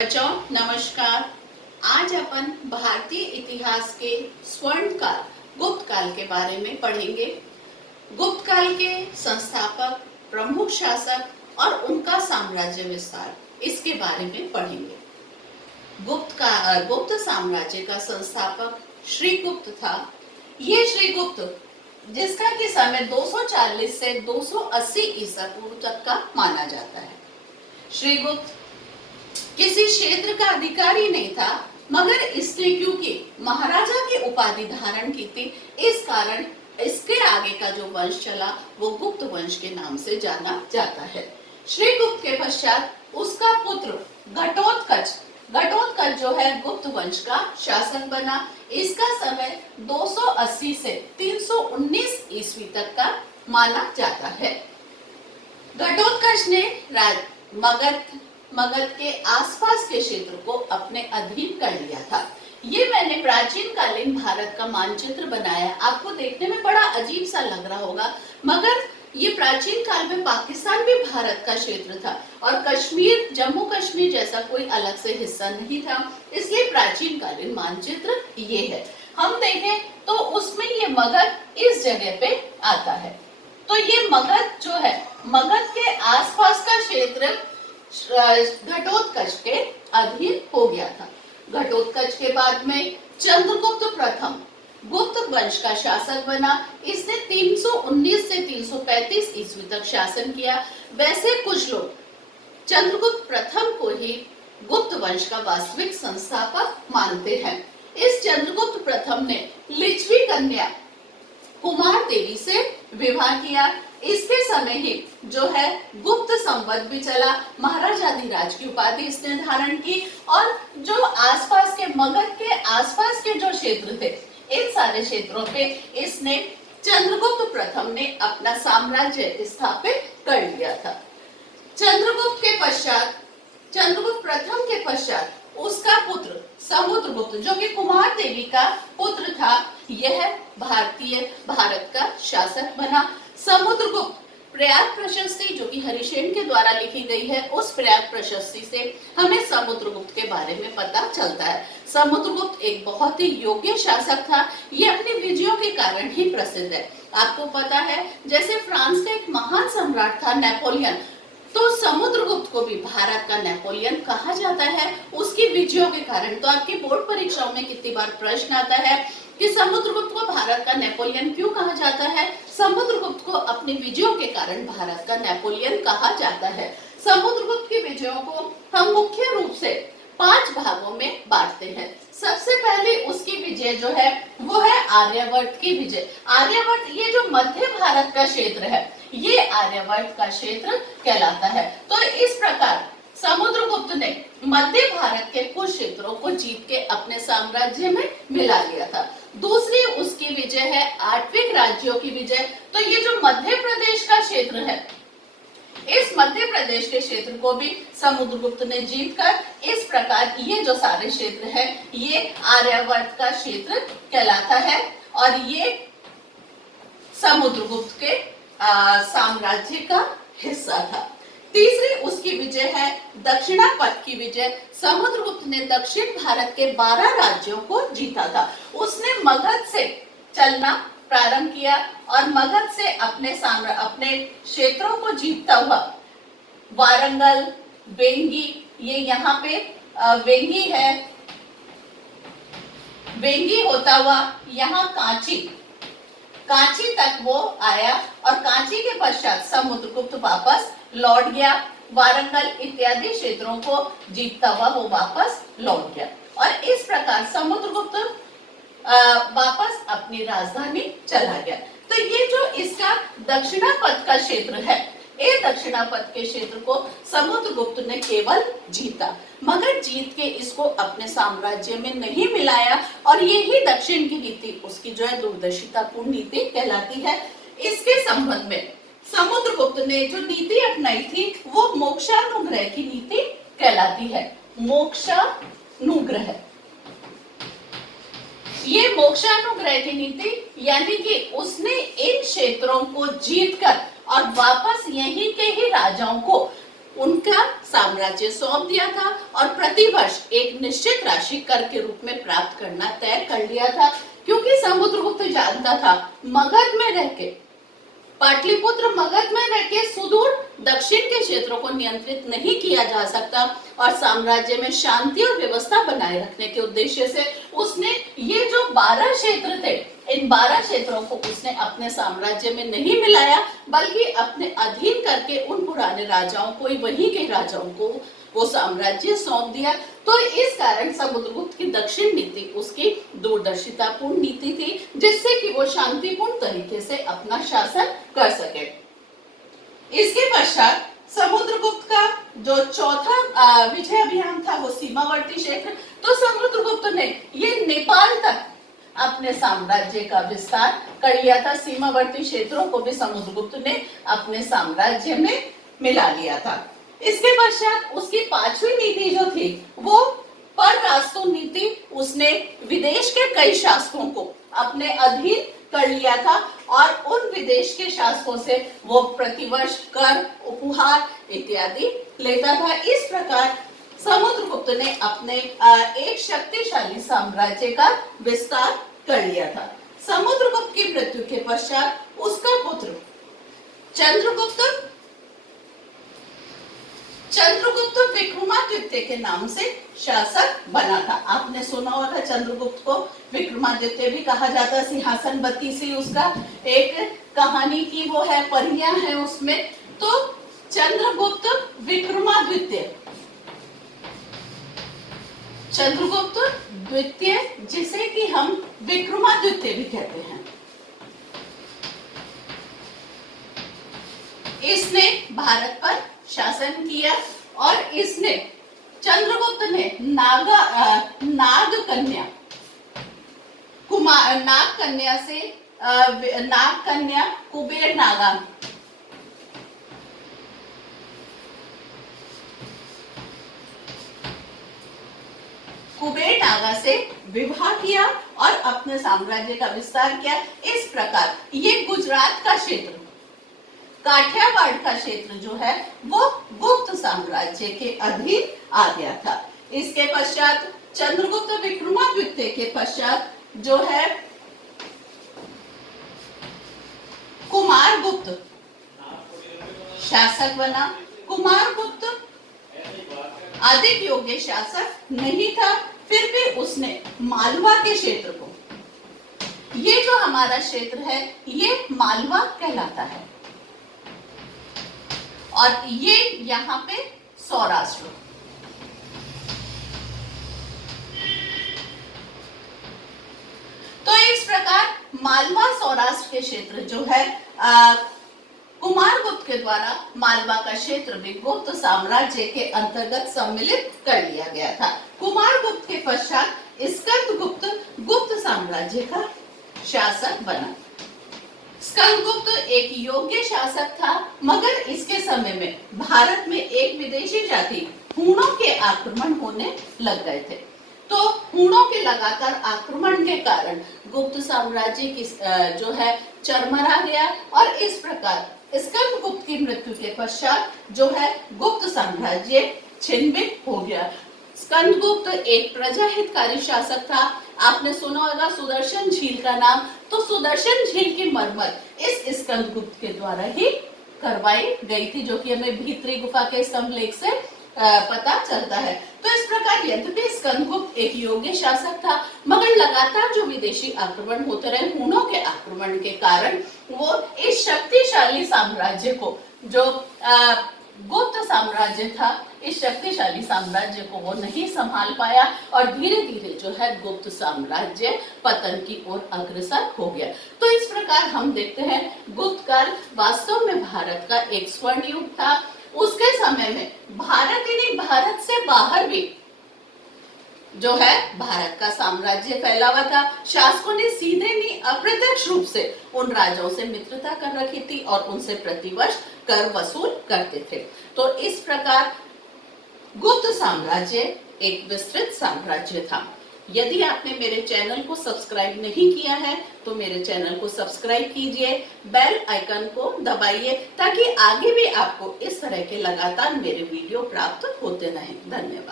बच्चों नमस्कार। आज अपन भारतीय इतिहास के स्वर्ण काल गुप्त काल के बारे में पढ़ेंगे। गुप्त काल के संस्थापक, प्रमुख शासक और उनका साम्राज्य विस्तार, इसके बारे में पढ़ेंगे। गुप्त साम्राज्य का संस्थापक श्रीगुप्त था। ये श्रीगुप्त जिसका कि समय 240 से 280 ईसा पूर्व तक का माना जाता है। श्रीगुप्त किसी क्षेत्र का अधिकारी नहीं था, मगर इसने क्योंकि महाराजा की उपाधि धारण की थी, इस कारण इसके आगे का जो वंश चला वो गुप्त वंश के नाम से जाना जाता है। श्रीगुप्त के पश्चात उसका पुत्र घटोत्कच जो है गुप्त वंश का शासक बना। इसका समय 280 से 319 ईस्वी तक का माना जाता है। घटोत्कच ने मगध के आसपास के क्षेत्र को अपने अधीन कर लिया था। ये मैंने प्राचीन कालीन भारत का मानचित्र बनाया। आपको देखने में बड़ा अजीब सा लग रहा होगा, मगर ये प्राचीन काल में पाकिस्तान भी भारत का क्षेत्र था और कश्मीर, जम्मू कश्मीर जैसा कोई अलग से हिस्सा नहीं था, इसलिए प्राचीन कालीन मानचित्र ये है। हम देखें तो उसमें ये मगध इस जगह पे आता है। तो ये मगध जो है, मगध के आसपास का क्षेत्र घटोत्कच के अधीन हो गया था। घटोत्कच के बाद में चंद्रगुप्त प्रथम गुप्त वंश का शासक बना। इसने 319 से 335 ईस्वी तक शासन किया। वैसे कुछ लोग चंद्रगुप्त प्रथम को ही गुप्त वंश का वास्तविक संस्थापक मानते हैं। इस चंद्रगुप्त प्रथम ने लिच्छवी कन्या कुमार देवी से विवाह किया। इसके समय ही जो है गुप्त संवत भी चला। महाराजाधिराज की उपाधि इसने धारण की और जो आसपास के मगध के आसपास के जो क्षेत्र थे, इन सारे क्षेत्रों पे इसने चंद्रगुप्त प्रथम ने अपना साम्राज्य स्थापित कर लिया था। चंद्रगुप्त प्रथम के पश्चात उसका पुत्र समुद्रगुप्त, जो कि कुमार देवी का पुत्र था, यह भारत का शासक बना। समुद्रगुप्त प्रयाग प्रशस्ति, जो कि हरिसेन के द्वारा लिखी गई है, उस प्रयाग प्रशस्ति से हमें समुद्रगुप्त के बारे में पता चलता है। समुद्रगुप्त एक बहुत ही योग्य शासक था। ये अपनी विजयों के कारण ही प्रसिद्ध है। आपको पता है, जैसे फ्रांस का एक महान सम्राट था नेपोलियन, तो समुद्रगुप्त को भी भारत का नेपोलियन कहा जाता है, उसकी विजयों के कारण। तो आपकी बोर्ड परीक्षाओं में कितनी बार प्रश्न आता है कि समुद्रगुप्त को भारत का नेपोलियन क्यों कहा जाता है? समुद्रगुप्त को अपनी विजयों के कारण भारत का नेपोलियन कहा जाता है। समुद्रगुप्त की विजयों को हम मुख्य रूप से 5 भागों में बांटते हैं। सबसे पहले उसकी विजय जो है वो है आर्यावर्त की विजय। आर्यावर्त, ये जो मध्य भारत का क्षेत्र है, ये आर्यावर्त का क्षेत्र कहलाता है। तो इस प्रकार समुद्रगुप्त ने मध्य भारत के कुछ क्षेत्रों को जीत के अपने साम्राज्य में मिला लिया था। दूसरी उसकी विजय है आठवीं राज्यों की विजय। तो ये जो मध्य प्रदेश का क्षेत्र है, इस मध्य प्रदेश के क्षेत्र को भी समुद्रगुप्त ने जीतकर, इस प्रकार ये जो सारे क्षेत्र है ये आर्यावर्त का क्षेत्र कहलाता है और ये समुद्रगुप्त के साम्राज्य का हिस्सा था। तीसरी उसकी विजय है दक्षिणापथ की विजय। समुद्रगुप्त ने दक्षिण भारत के 12 राज्यों को जीता था। उसने मगध से चलना प्रारंभ किया और मगध से अपने क्षेत्रों को जीतता हुआ वारंगल, वेंगी, ये यहाँ पे वेंगी है, वेंगी होता हुआ यहाँ कांची तक वो आया और कांची के पश्चात समुद्रगुप्त वापस लौट गया। वारंगल इत्यादि क्षेत्रों को जीतता हुआ वो वापस लौट गया और इस प्रकार समुद्रगुप्त वापस अपनी राजधानी चला गया। तो ये जो इसका दक्षिणापथ का क्षेत्र है, ये दक्षिणापथ के क्षेत्र को समुद्रगुप्त ने केवल जीता, मगर जीत के इसको अपने साम्राज्य में नहीं मिलाया और यही दक्षिण की नीति उसकी जो है दूरदर्शितापूर्ण नीति कहलाती है। इसके संबंध में समुद्रगुप्त ने जो नीति अपनाई थी वो मोक्षानुग्रह की नीति कहलाती है। मोक्षानुग्रह, ये मोक्षानुग्रह की नीति यानी कि उसने इन क्षेत्रों को जीतकर और वापस यहीं के ही राजाओं को उनका साम्राज्य सौंप दिया था और प्रतिवर्ष एक निश्चित राशि कर के रूप में प्राप्त करना तय कर लिया था, क्योंकि समुद्रगुप्त जानता था मगध में रह के, पाटलिपुत्र मगध में रह के सुदूर दक्षिण के क्षेत्रों को नियंत्रित नहीं किया जा सकता और साम्राज्य में शांति और व्यवस्था बनाए रखने के उद्देश्य से उसने ये जो 12 क्षेत्र थे, इन 12 क्षेत्रों को उसने अपने साम्राज्य में नहीं मिलाया, बल्कि अपने अधीन करके उन पुराने राजाओं को, वहीं के राजाओं को वो साम्राज्य सौंप दिया। तो इस कारण समुद्रगुप्त की दक्षिण नीति उसकी दूरदर्शितापूर्ण नीति थी, जिससे कि वो शांतिपूर्ण तरीके से अपना शासन कर सके। इसके पश्चात समुद्रगुप्त का जो चौथा विजय अभियान था वो सीमावर्ती क्षेत्र। तो समुद्रगुप्त ने ये नेपाल तक अपने साम्राज्य का विस्तार कर लिया था। सीमावर्ती क्षेत्रों को भी समुद्रगुप्त ने अपने साम्राज्य में मिला लिया था। इसके पश्चात उसकी पांचवी नीति जो थी वो परराष्ट्र नीति। उसने विदेश के कई शासकों को अपने अधीन कर लिया था और उन विदेश के शासकों से वो प्रतिवर्ष कर, उपहार इत्यादि लेता था। इस प्रकार समुद्रगुप्त ने अपने एक शक्तिशाली साम्राज्य का विस्तार कर लिया था। समुद्रगुप्त की मृत्यु के पश्चात उसका पुत्र चंद्रगुप्त विक्रमादित्य के नाम से शासक बना था। आपने सुना होगा चंद्रगुप्त को विक्रमादित्य भी कहा जाता है। सिंहासन बत्ती से उसका एक कहानी की वो है, परियां है उसमें। तो चंद्रगुप्त विक्रमादित्य, चंद्रगुप्त द्वितीय, जिसे कि हम विक्रमादित्य भी कहते हैं, इसने भारत पर शासन किया और इसने चंद्रगुप्त ने नाग कन्या कुबेर नागा से विवाह किया और अपने साम्राज्य का विस्तार किया। इस प्रकार ये गुजरात का क्षेत्र, काठियावाड़ का क्षेत्र जो है वो गुप्त साम्राज्य के अधीन आ गया था। इसके पश्चात चंद्रगुप्त विक्रमादित्य के पश्चात जो है कुमारगुप्त शासक बना। कुमारगुप्त अधिक योग्य शासक नहीं था, फिर भी उसने मालवा के क्षेत्र को, ये जो हमारा क्षेत्र है ये मालवा कहलाता है और ये यहाँ पे सौराष्ट्र। तो इस प्रकार मालवा सौराष्ट्र के क्षेत्र जो है कुमारगुप्त के द्वारा मालवा का क्षेत्र भी गुप्त साम्राज्य के अंतर्गत सम्मिलित कर लिया गया था। कुमारगुप्त के पश्चात स्कंदगुप्त गुप्त साम्राज्य का शासक बना। स्कंदगुप्त एक योग्य शासक था, मगर इसके समय में भारत में एक विदेशी जाति हूणों के आक्रमण होने लग गए थे। तो हूणों के लगातार आक्रमण के कारण गुप्त साम्राज्य की जो है चरमरा गया और इस प्रकार स्कंदगुप्त की मृत्यु के पश्चात जो है गुप्त साम्राज्य छिन्न हो गया। स्कंदगुप्त एक प्रजाहितकारी शासक था। आपने सुना होगा सुदर्शन झील का नाम। तो सुदर्शन झील की मरम्मत इस स्कंदगुप्त के द्वारा ही करवाई गई थी, जो कि हमें भीतरी गुफा के स्तंभलेख से पता चलता है। तो इस प्रकार यद्यपि स्कंदगुप्त एक योग्य शासक था, मगर लगातार जो विदेशी आक्रमण होते रहे, हूणों के आक्रमण के कारण वो इस शक्तिशाली साम्राज्य को, जो गुप्त साम्राज्य था, इस शक्तिशाली साम्राज्य को वो नहीं संभाल पाया और धीरे धीरे जो है गुप्त साम्राज्य पतन की ओर अग्रसर हो गया। तो इस प्रकार हम देखते हैं गुप्त काल वास्तव में भारत का एक स्वर्ण युग था। उसके समय में भारत ही नहीं, भारत से बाहर भी जो है भारत का साम्राज्य फैला हुआ था। शासकों ने सीधे नहीं अप्रत्यक्ष रूप से उन राजाओं से मित्रता कर रखी थी और उनसे प्रतिवर्ष कर वसूल करते थे। तो इस प्रकार गुप्त साम्राज्य एक विस्तृत साम्राज्य था। यदि आपने मेरे चैनल को सब्सक्राइब नहीं किया है तो मेरे चैनल को सब्सक्राइब कीजिए, बेल आइकन को दबाइए ताकि आगे भी आपको इस तरह के लगातार मेरे वीडियो प्राप्त होते रहें। धन्यवाद।